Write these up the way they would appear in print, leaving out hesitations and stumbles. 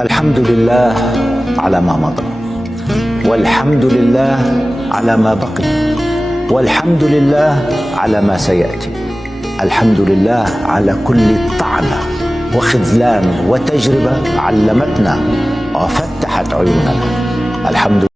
الحمد لله على ما مضى، والحمد لله على ما بقي، والحمد لله على ما سيأتي. الحمد لله على كل طعنة وخذلان وتجربة علمتنا وفتحت عيوننا. الحمد.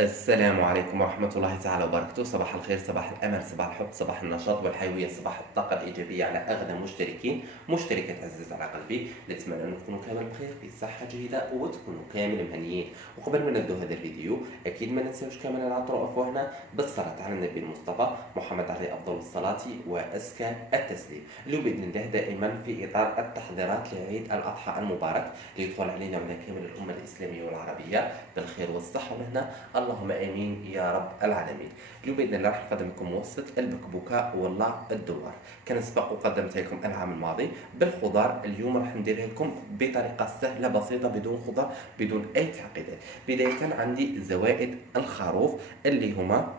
السلام عليكم ورحمة الله تعالى وبركاته. صباح الخير، صباح الأمل، صباح الحب، صباح النشاط والحيوية، صباح الطاقة الإيجابية على أغلى مشتركين، مشتركات عزيز على قلبي. نتمنى أن تكونوا كامل بخير بصحة جيدة وتكونوا كامل مهنيين. وقبل ما نبدأ هذا الفيديو أكيد ما ننساوش كامل نعطروا أفواهنا بالصلاة على النبي المصطفى محمد عليه أفضل الصلاة وأزكى التسليم. اليوم بإذن الله دائما في إطار التحضيرات لعيد الأضحى المبارك ليدخل علينا وعلى كامل الأمة الإسلامية والعربية بالخير والصحة والهنا، اللهم امين يا رب العالمين. اليوم باذن الله راح نقدم لكم وصفه البكبوكه ولا الدوار. كان سبق وقدمتها لكم العام الماضي بالخضار، اليوم راح نديرها لكم بطريقه سهله بسيطه بدون خضار بدون اي تعقيدات. بدايه عندي زوائد الخروف اللي هما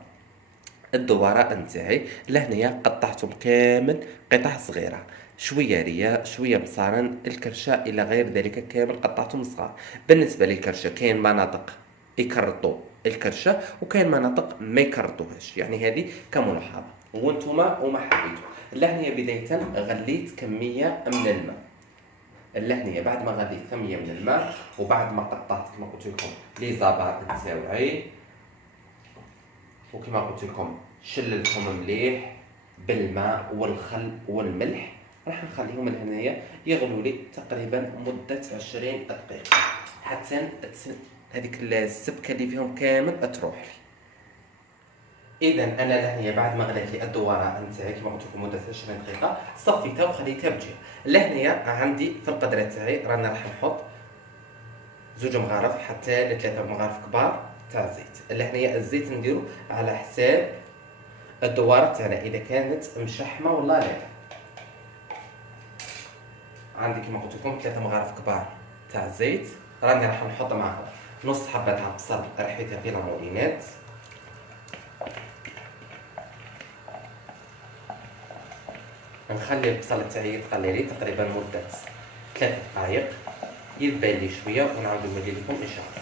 الدواره نتاعي، لهنايا قطعتهم كامل قطع صغيره، شويه ريا شويه مصارن الكرشه الى غير ذلك كامل قطعتهم صغار. بالنسبه للكرشه كاين مناطق يكرطوا الكرشه وكاين مناطق ما يكرطوهاش، يعني هذه كملاحظه وانتم وما حبيتوا. اللهنيه بدايه غليت كميه من الماء، اللهنيه بعد ما غليت كميه من الماء وبعد ما قطعت كما قلت لكم لي زاباط نتاوعي، وكما قلت لكم شللتهم مليح بالماء والخل والملح، راح نخليهم هنايا يغلوا لي تقريبا مده 20 دقيقه حتى هذيك السبكه اللي فيهم كامل تروح لي. اذا انا لهنيه بعد ما غليت لي الدواره نتاعي كما قلت لكم مده 20 دقيقه صفيتها وخليتها بجهه. لهنيه عندي في القدره تاعي رانا راح نحط 2 مغارف حتى ل 3 مغارف كبار تاع زيت. لهنيه الزيت نديرو على حساب الدواره تاعنا اذا كانت مشحمه ولا لا. عندي كما قلت لكم 3 مغارف كبار تاع زيت، راني راح نحط معهم نص حبه تاع بصل ريحتها في لامولينات، نخلي البصل تاعي يتقلي لي تقريبا مده 3 دقائق يذبل لي شويه ونعاودو نولي لكم ان شاء الله.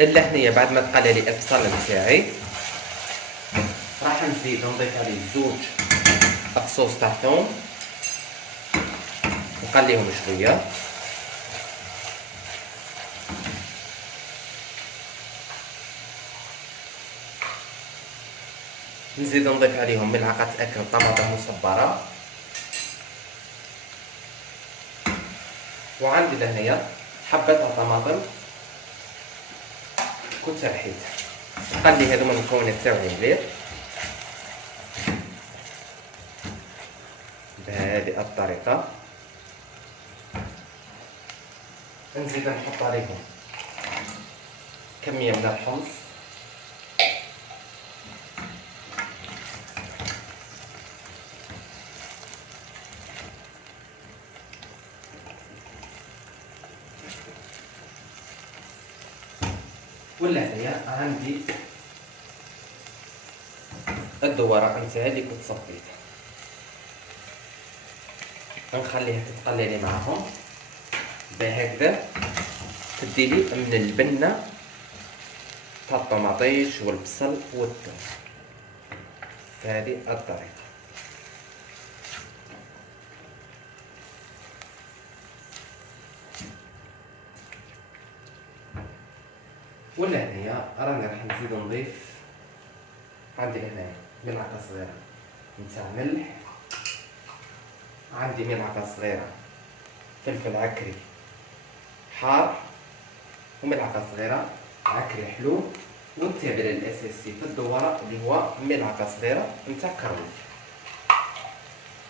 اللهنيه بعد ما تقلي لي البصل نتاعي راح نزيد نضيف عليه 2 فصوص تاع ثوم نقليهم شويه، نزيد نضيف عليهم ملعقه اكل طماطم مصبره، وعندي لهنايا حبه طماطم كنت رحيتها. نقلي هذوما المكونات تاعي مليح بهذه الطريقه. نزيد نحط عليهم كميه من الحمص، واللهنيه عندي الدواره نتاعي اللي كنت صفيتها، نخليها تتقلي لي معاهم بهكذا، تدي لي من البنه تاع الطماطيش والبصل والثوم بهذه الطريقه. ولهنايا راني راح نزيد نضيف عندي هنا ملعقه صغيره نتاع ملح، عندي ملعقه صغيره فلفل عكري حار، وملعقه صغيره عكري حلو، والتابل الاساسي في الدواره اللي هو ملعقه صغيره نتاع كرمل،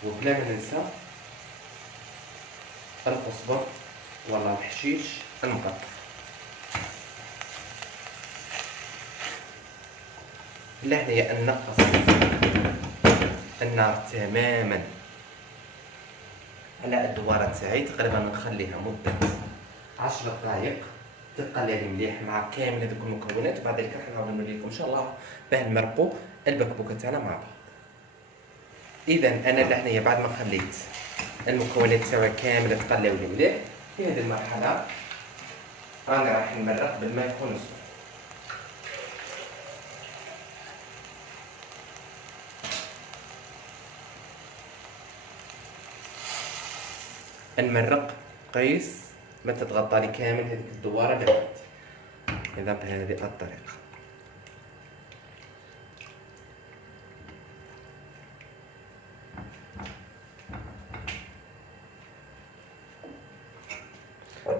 وبلا ما ننسى القزبر ولا الحشيش المقطع. لهنايا نقص النار تماما على الدواره تاعي، تقريبا نخليها مده 10 دقائق تقللي مليح مع كامل هذوك المكونات، وبعد ذلك راح نعاود نوري لكم ان شاء الله باه نمرقوا البكبوكه تاعنا مع بعض. اذا انا لهنايا بعد ما خليت المكونات تاعي كامله تقلاو لي مليح، في هذه المرحله انا راح نمرق بالماء يكون السخون. نمرق قيس ما تتغطى لي كامل هذيك الدواره اللي عندي. اذا بهذه الطريقه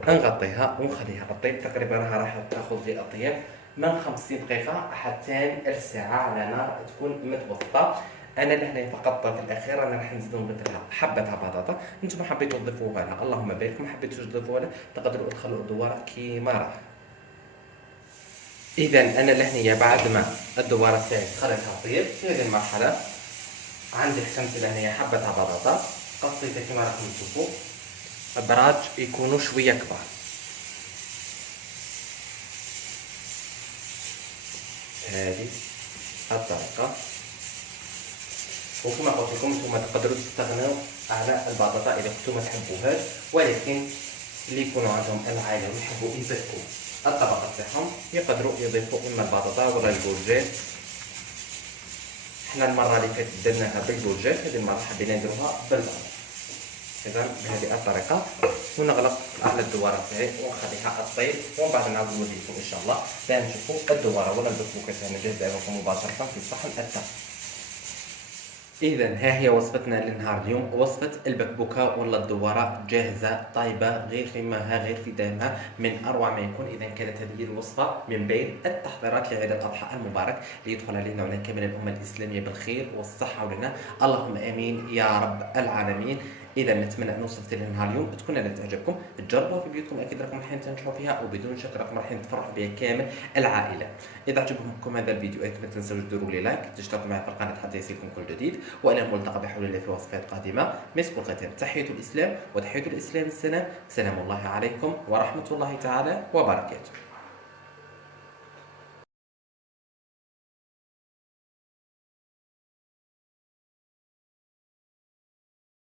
نغطيها ونخليها تطيب. تقريبا راح تاخذ لي اطيب من 50 دقيقه حتى الساعه على نار تكون متوسطه. انا لهنا فقط في الاخير انا راح نزيد نضيف لها حبه تاع بطاطا. انتم حبيتوا تضيفوها لها اللهم بارك، ما حبيتوش تضيفوها لها تقدروا تخلوا الدواره كيما راح. اذا انا لهنا بعد ما الدواره تاعي خليتها طيب، في هذه المرحله عندي حسمت لهنا حبه تاع بطاطا قصيتها كيما راكم تشوفوا، براج يكونوا شويه كبار. هذه الطريقه. وكما قلت لكم انتم تقدروا تستغنوا على البطاطا اذا كنتم ما تحبوهاش، ولكن اللي يكونوا عندهم العائله ويحبوا يزكوا الطبقه تاعهم يقدروا يضيفوا اما البطاطا ولا الكورجيت. حنا المره اللي فاتت درناها بالكورجيت، هذه المره حبينا نديروها بالبطاطا. اذا بهذه الطريقه ونغلق على الدواره تاعي ونخليها تطيب، ومن بعد نعاود نوريكم ان شاء الله باه نشوفوا الدواره ولا البكبوكه تاعنا جاهزه لكم مباشره في الصحن التالي. إذا ها هي وصفتنا لنهار اليوم، وصفة البكبوكة ولا الدوارة جاهزة طيبة غير في ماها غير في دامها، من أروع ما يكون. إذا كانت هذه الوصفة من بين التحضيرات لعيد الأضحى المبارك ليدخل علينا وعلى كامل الأمة الإسلامية بالخير والصحة ولنا، اللهم آمين يا رب العالمين. اذا نتمنى ان وصفت لها نهار اليوم تكون نالت تعجبكم، تجربوها في بيوتكم اكيد راكم رايحين تنجحوا فيها، وبدون شك راكم رايحين تفرحوا بها كامل العائله. اذا عجبكم هذا الفيديو ما تنسوش ديروا لي لايك، تشتركوا معي في القناه حتى يصلكم كل جديد، والى الملتقى بحول الله في وصفات قادمه. مسك الختام، تحيه الاسلام وتحيه الاسلام السلام، سلام الله عليكم ورحمه الله تعالى وبركاته.